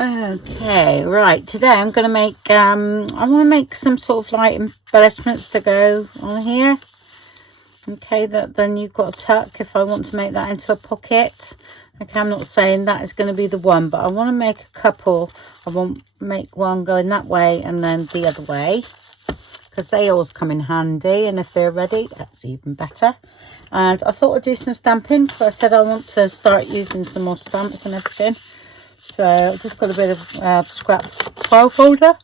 Okay, right, today I'm going to make, I want to make some sort of like embellishments to go on here. Okay, that then you've got a tuck if I want to make that into a pocket. Okay, I'm not saying that is going to be the one, but I want to make a couple. I want to make one going that way and then the other way, because they always come in handy, and if they're ready, that's even better. And I thought I'd do some stamping, because I said I want to start using some more stamps and everything. So I've just got a bit of scrap file folder.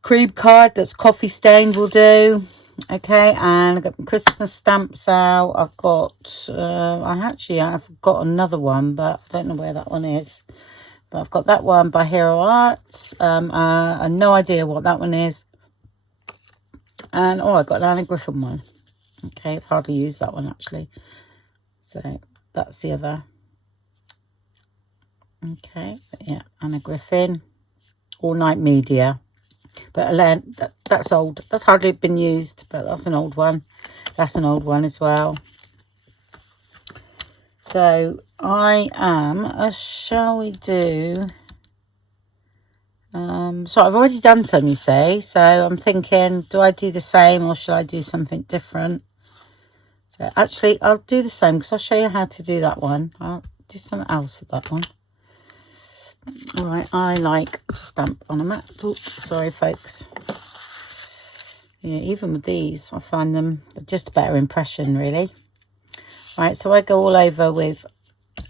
Cream card that's coffee stained will do. Okay, and I got my Christmas stamps out. I've got, I've got another one, but I don't know where that one is. But I've got that one by Hero Arts. I have no idea what that one is. And, oh, I got an Anna Griffin one. Okay, I've hardly used that one, actually. So, that's the other. Okay, yeah, Anna Griffin. All Night Media. But that's old. That's hardly been used, but that's an old one. That's an old one as well. So, I am, shall we do... so I've already done some, you say. So I'm thinking, do I do the same or should I do something different? So actually, I'll do the same because I'll show you how to do that one. I'll do something else with that one. All right, I like to stamp on a mat. Oops, sorry, folks. Yeah, even with these, I find them just a better impression, really. Right, so I go all over with,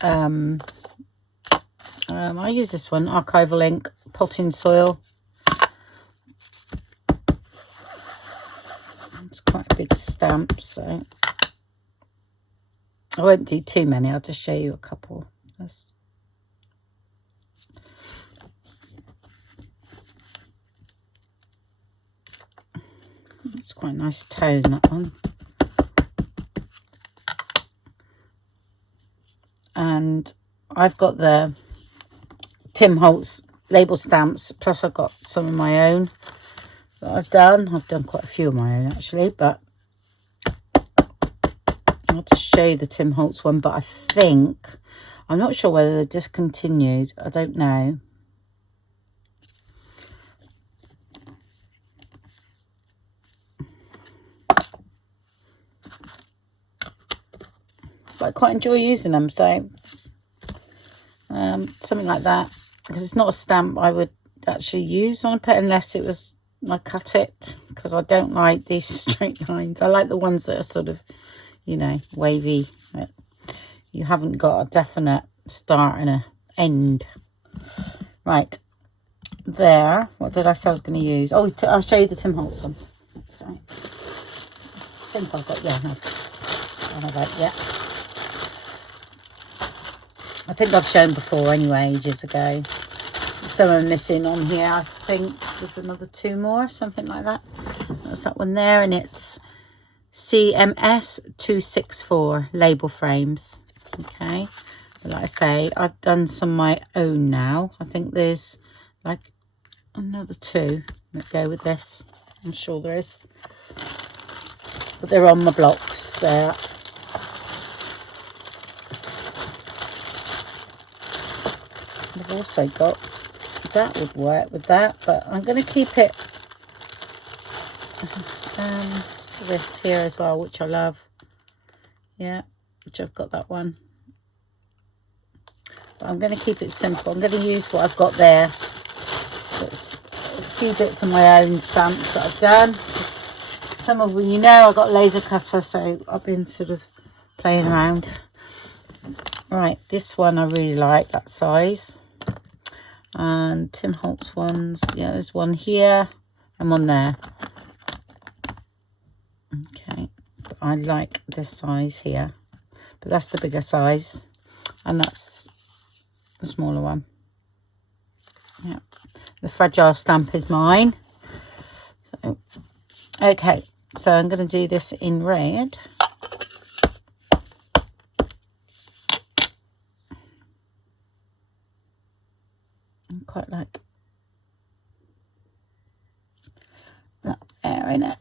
I use this one, Archival Ink, Potting Soil. It's quite a big stamp, so I won't do too many. I'll just show you a couple. It's quite a nice tone, that one. And I've got the Tim Holtz label stamps, plus I've got some of my own that I've done. I've done quite a few of my own, actually, but I'll just show you the Tim Holtz one. But I think, I'm not sure whether they're discontinued. I don't know. But I quite enjoy using them, so something like that, because it's not a stamp I would actually use on a pet unless it was I cut it, because I don't like these straight lines. I like the ones that are sort of, you know, wavy. You haven't got a definite start and an end. Right, there. What did I say I was going to use? Oh, I'll show you the Tim Holtz one. That's right. I think I've got, yeah, no. I have that, yeah. I think I've shown before anyway, ages ago. Some are missing on here. I think there's another two more, something like that. That's that one there, and it's CMS 264 label frames. Okay, but like I say, I've done some of my own now. I think there's like another two that go with this. I'm sure there is, but they're on my blocks there. I've also got, that would work with that, but I'm going to keep it this here as well, which I love. Yeah, which I've got that one. But I'm going to keep it simple. I'm going to use what I've got there. That's a few bits of my own stamps that I've done. Some of them, you know, I've got a laser cutter, so I've been sort of playing around. Right, this one I really like, that size. And Tim Holtz ones, yeah, there's one here and one there. Okay, I like this size here, but that's the bigger size, and that's the smaller one. Yeah, the fragile stamp is mine. So, okay, so I'm going to do this in red. I quite like that air in it.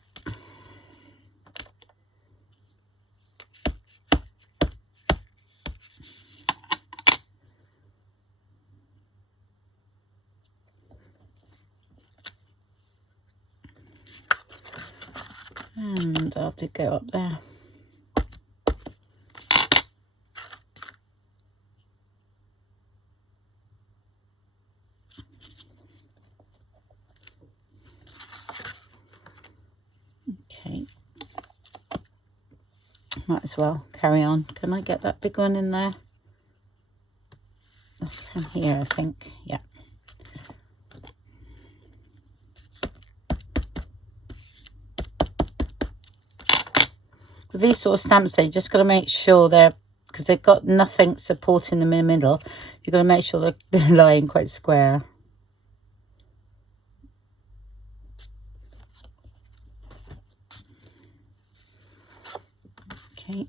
And I'll do go up there. Okay. Might as well carry on. Can I get that big one in there? From here, I think. Yeah. With these sort of stamps, you just got to make sure they're, because they've got nothing supporting them in the middle, you've got to make sure they're lying quite square. Okay.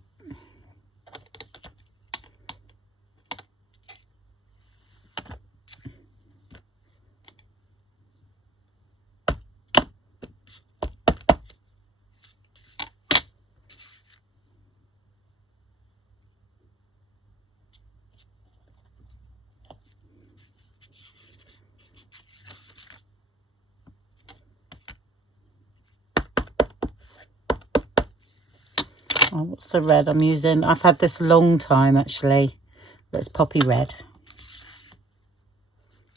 Oh, what's the red I'm using? I've had this a long time actually, but it's poppy red.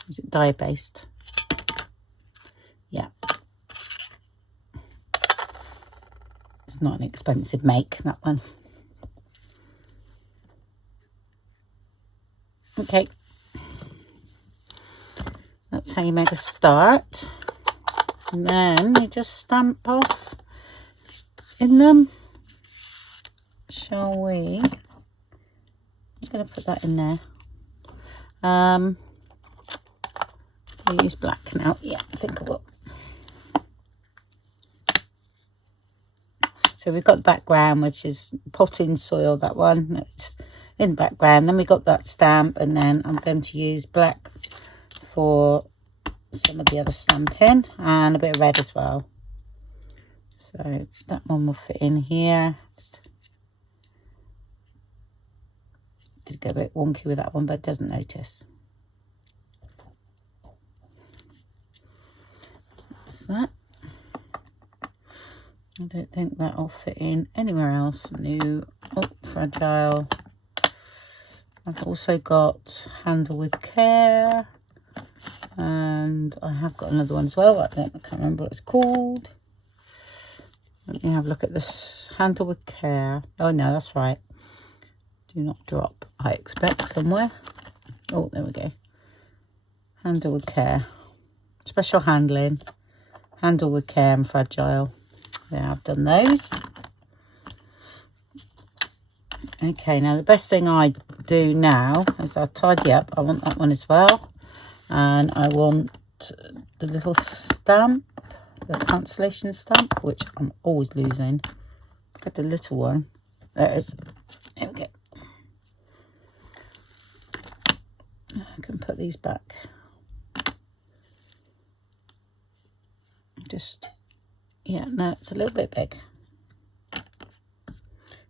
Is it dye based? Yeah. It's not an expensive make, that one. Okay. That's how you make a start. And then you just stamp off in them. Shall we? I'm going to put that in there. I'll use black now. Yeah, I think I will. So we've got the background, which is potting soil, that one. It's in the background. Then we got that stamp, and then I'm going to use black for some of the other stamping and a bit of red as well. So that one will fit in here. Did get a bit wonky with that one, but it doesn't notice. That's that. I don't think that'll fit in anywhere else. New. Oh, fragile. I've also got handle with care, and I have got another one as well. I can't remember what it's called. Let me have a look at this. Handle with care. Oh no, that's right. Do not drop, I expect, somewhere. Oh, there we go. Handle with care. Special handling. Handle with care and fragile. Yeah, I've done those. Okay, now the best thing I do now is I tidy up. I want that one as well. And I want the little stamp, the cancellation stamp, which I'm always losing. Got the little one. There it is. There we go. I can put these back. Just, yeah, no, it's a little bit big.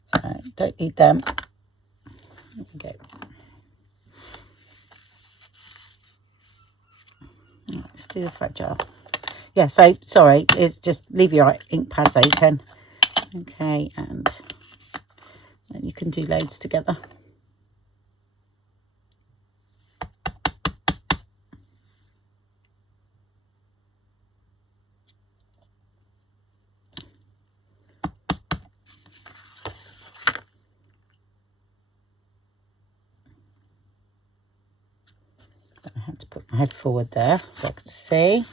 So, don't need them. There we go. Let's do the fragile. Yeah, so, sorry, it's just leave your ink pads open. Okay, and then you can do loads together. I had to put my head forward there so I could see.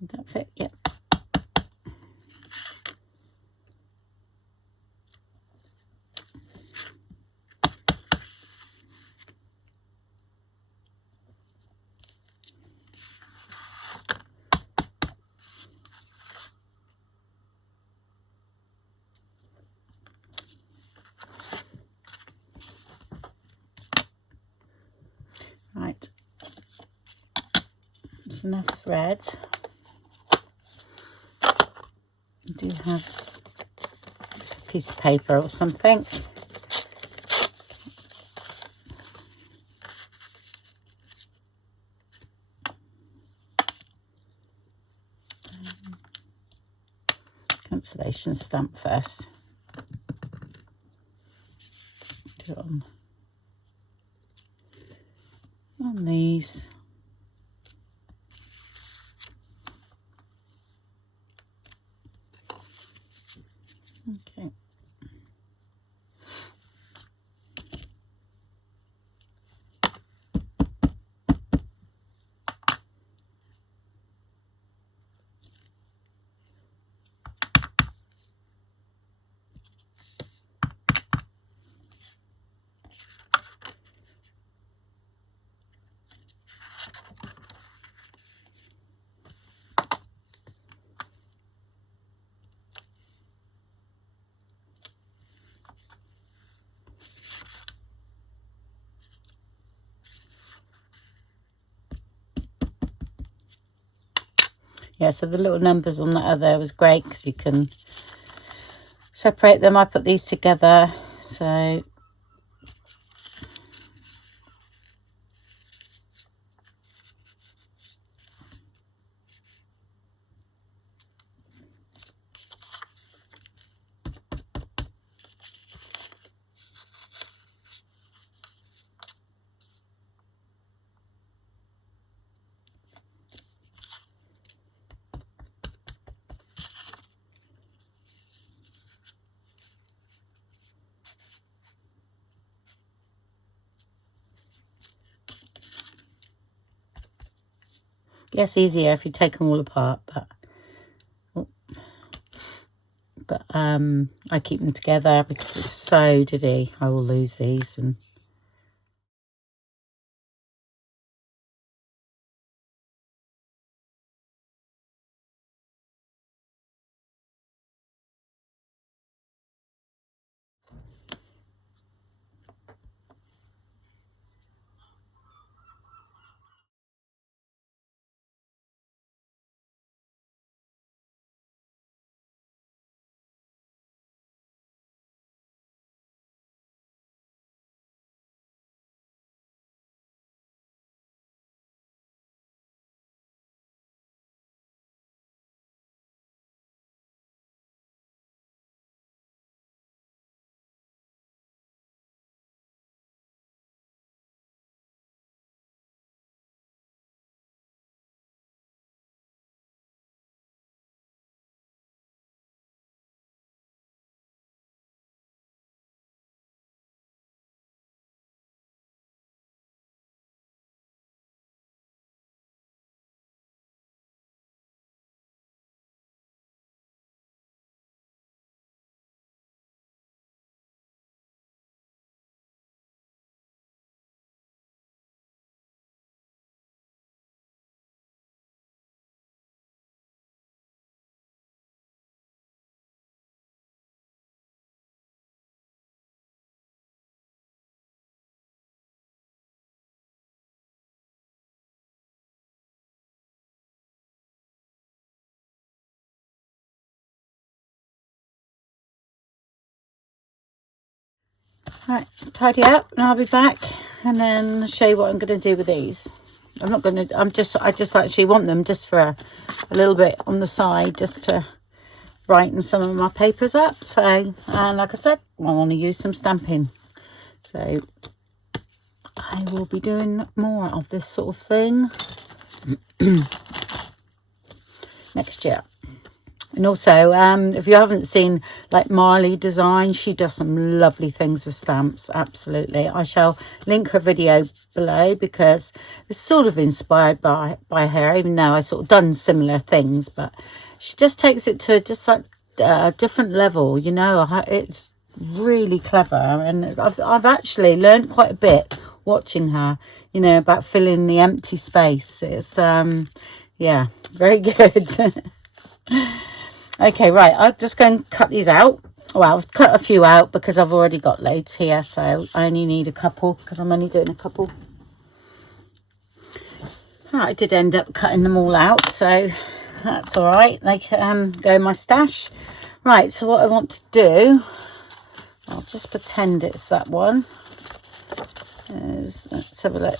Did that fit? Yep. Right. That's enough thread. I do have a piece of paper or something. cancellation stamp first. Do it on these. Okay. Yeah, so the little numbers on that other was great because you can separate them. I put these together, so yes, easier if you take them all apart, but I keep them together because it's so diddy. I will lose these. And right, tidy up and I'll be back and then show you what I'm going to do with these. I'm not going to, I just actually want them just for a little bit on the side, just to brighten some of my papers up. So, and like I said, I want to use some stamping. So I will be doing more of this sort of thing next year. And also, if you haven't seen like Marley Design, she does some lovely things with stamps. Absolutely. I shall link her video below because it's sort of inspired by her, even though I sort of done similar things, but she just takes it to just like a different level, you know. It's really clever, and I've actually learned quite a bit watching her, you know, about filling the empty space. It's yeah, very good. Okay, right, I'll just go and cut these out. Well, I've cut a few out because I've already got loads here, so I only need a couple because I'm only doing a couple. I did end up cutting them all out, so that's all right. They can go in my stash. Right, so what I want to do, I'll just pretend it's that one. Let's have a look.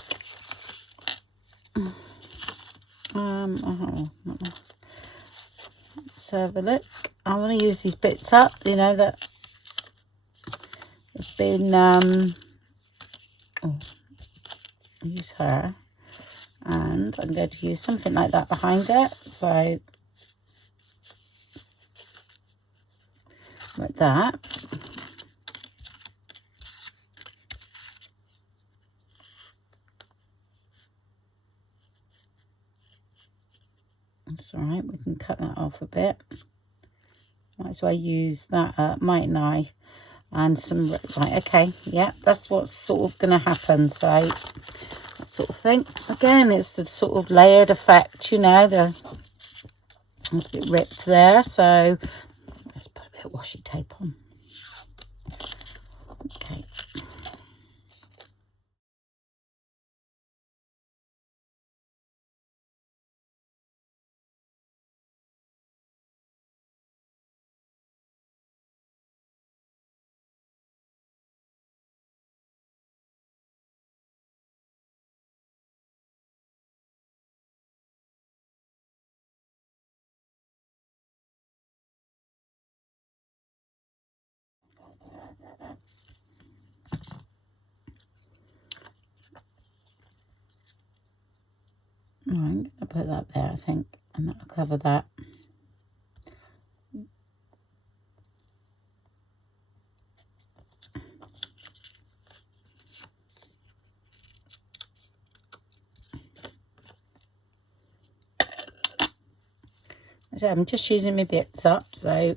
Let's have a look. I want to use these bits up, you know, that have been, use her, and I'm going to use something like that behind it, so like that. That's all right, we can cut that off a bit. Might as well use that up, mightn't I? And some, right, okay, yeah, that's what's sort of going to happen, so that sort of thing. Again, it's the sort of layered effect, you know, it's a bit ripped there, so let's put a bit of washi tape on. Okay. Right, I'll put that there, I think, and that'll cover that. So I'm just using my bits up, so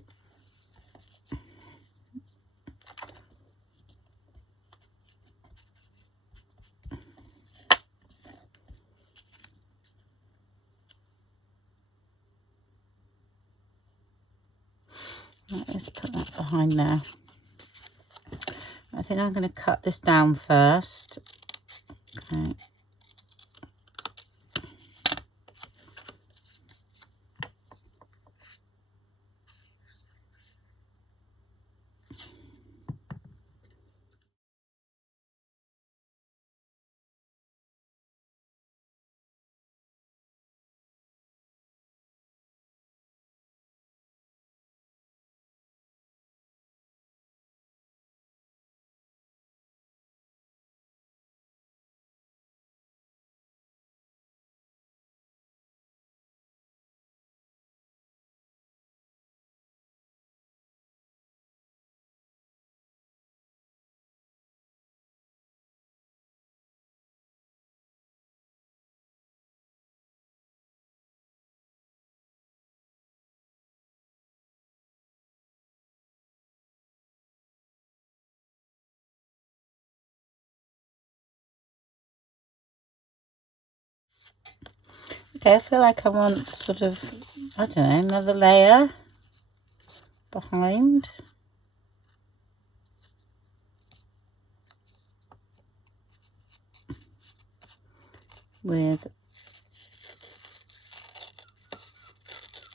right, let's put that behind there. I think I'm going to cut this down first. Okay. Okay, I feel like I want sort of, I don't know, another layer behind. With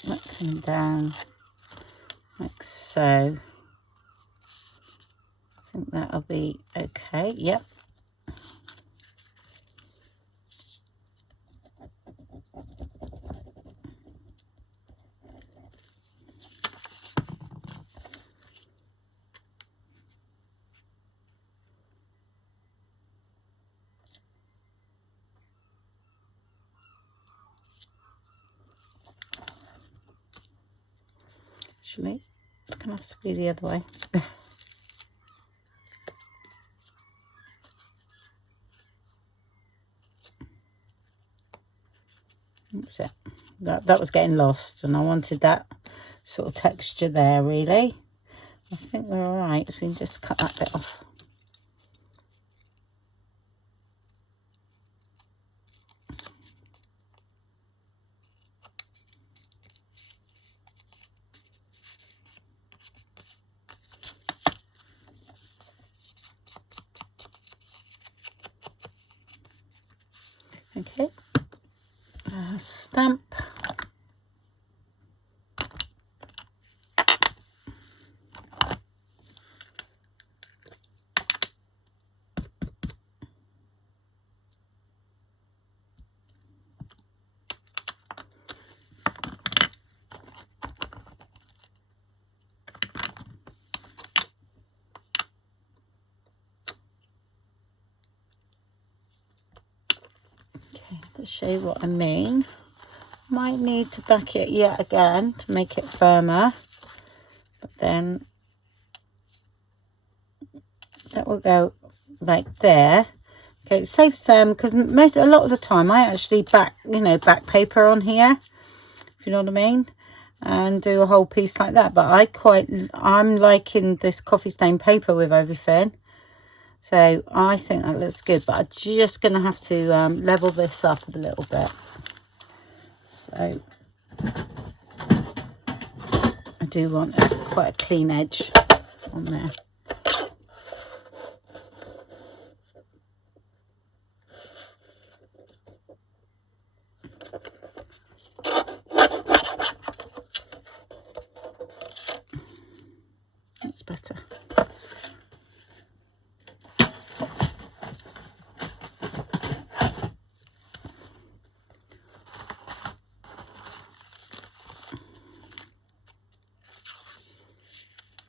that coming down like so. I think that'll be okay, yep. Actually, it's going to have to be the other way. That's it. That was getting lost, and I wanted that sort of texture there, really. I think we're all right, so we can just cut that bit off. Okay, stamp. just show you what I mean. Might need to back it yet again to make it firmer, but then that will go like there. Okay, it saves because a lot of the time I actually back paper on here, if you know what I mean, and do a whole piece like that. But I'm liking this coffee stain paper with everything, so I think that looks good. But I'm just gonna have to level this up a little bit. So I do want quite a clean edge on there. That's better.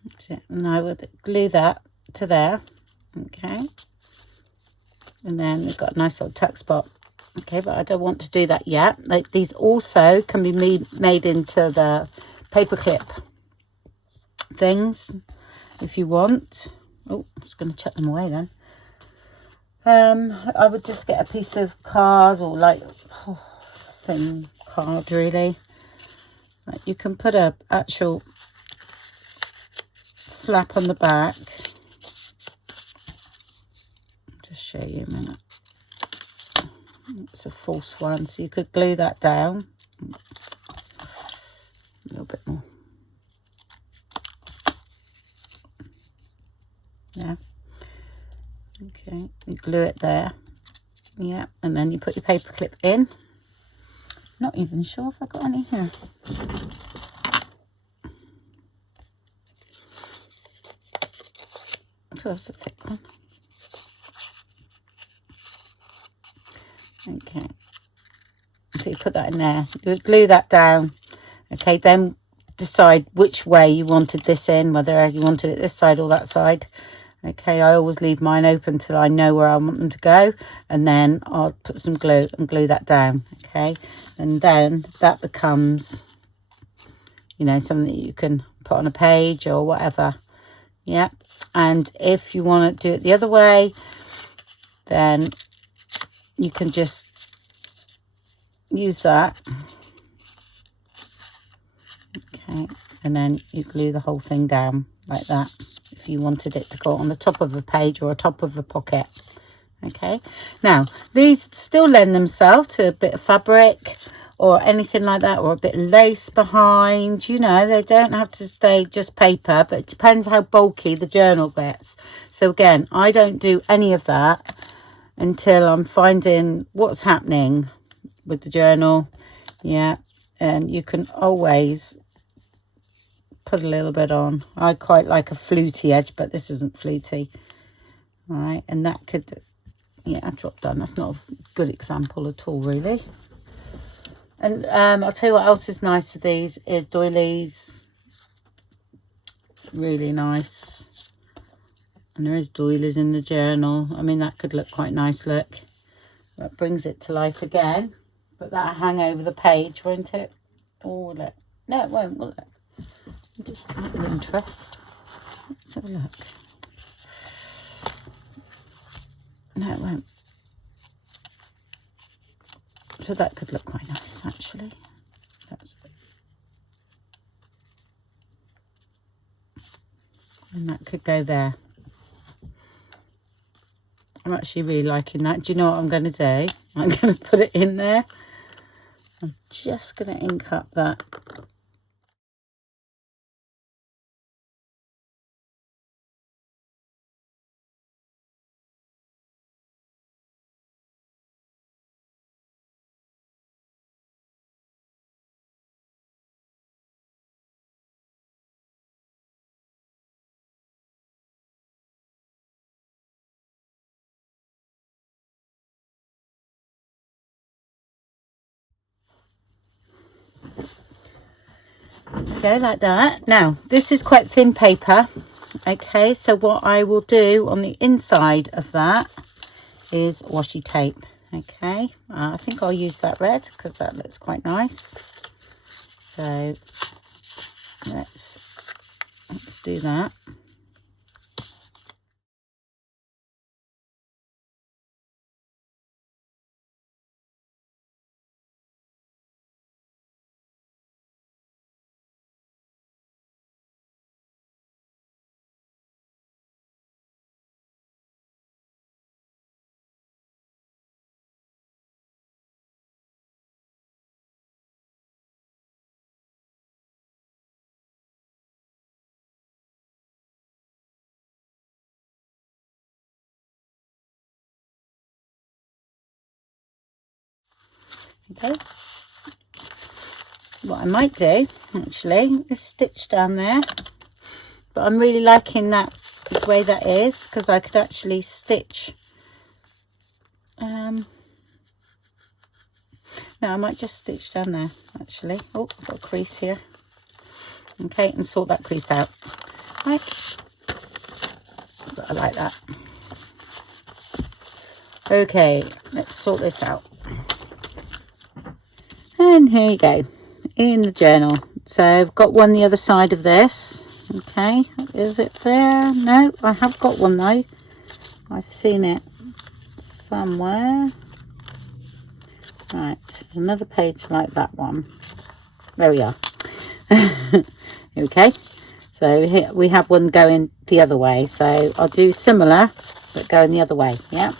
That's it. And I would glue that to there. Okay. And then we've got a nice little tuck spot. Okay, but I don't want to do that yet. Like, these also can be made into the paperclip things if you want. Oh, I'm just going to chuck them away then. I would just get a piece of card, or like thin card really. Like, you can put a actual flap on the back. Just show you a minute. It's a false one, so you could glue that down a little bit more. Yeah. Okay, you glue it there. Yeah, and then you put your paper clip in. Not even sure if I got any here. Oh, that's a thick one. Okay, so you put that in there, you glue that down. Okay, then decide which way you wanted this in, whether you wanted it this side or that side. Okay, I always leave mine open till I know where I want them to go, and then I'll put some glue and glue that down. Okay, and then that becomes, something that you can put on a page or whatever. Yeah, and if you want to do it the other way, then you can just use that. Okay, and then you glue the whole thing down like that if you wanted it to go on the top of a page or a top of a pocket. Okay, now these still lend themselves to a bit of fabric or anything like that, or a bit of lace behind. They don't have to stay just paper, but it depends how bulky the journal gets. So again, I don't do any of that until I'm finding what's happening with the journal. Yeah, and you can always put a little bit on. I quite like a fluty edge, but this isn't fluty. All right, and that could, I dropped down. That's not a good example at all, really. And I'll tell you what else is nice to these is doilies. Really nice. And there is doilies in the journal. I mean, that could look quite nice, look. That brings it to life again. But that'll hang over the page, won't it? Oh, look. No, it won't, will it? Just out of interest. Let's have a look. No, it won't. So that could look quite nice, actually. And that could go there. I'm actually really liking that. Do you know what I'm going to do? I'm going to put it in there. I'm just going to ink up that. Go like that. Now, this is quite thin paper. Okay, so what I will do on the inside of that is washi tape. Okay, I think I'll use that red because that looks quite nice. So let's do that. Okay, what I might do actually is stitch down there, but I'm really liking that the way that is, because I could actually stitch. No, I might just stitch down there actually. Oh, I've got a crease here. Okay, and sort that crease out. Right, but I like that. Okay, let's sort this out. And here you go, in the journal. So I've got one the other side of this. Okay, is it there? No, I have got one though. I've seen it somewhere. Right, there's another page like that one. There we are. Okay, so here we have one going the other way. So I'll do similar, but going the other way. Yeah.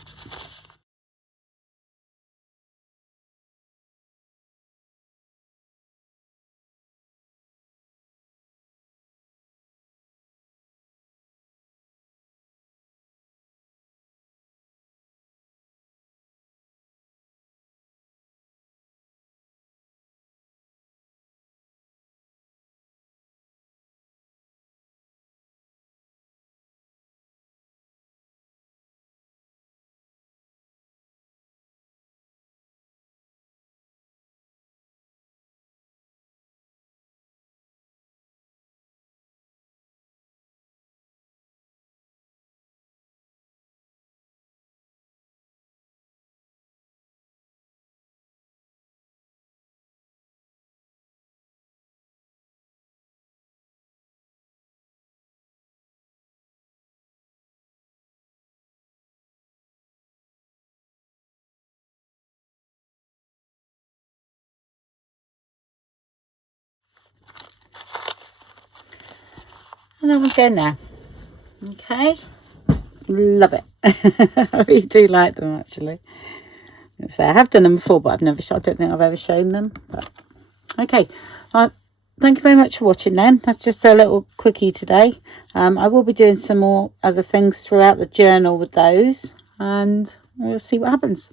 And then we're going there. Okay, love it. I really do like them actually. So I have done them before, but I don't think I've ever shown them. But okay, thank you very much for watching then. That's just a little quickie today. I will be doing some more other things throughout the journal with those, and we'll see what happens.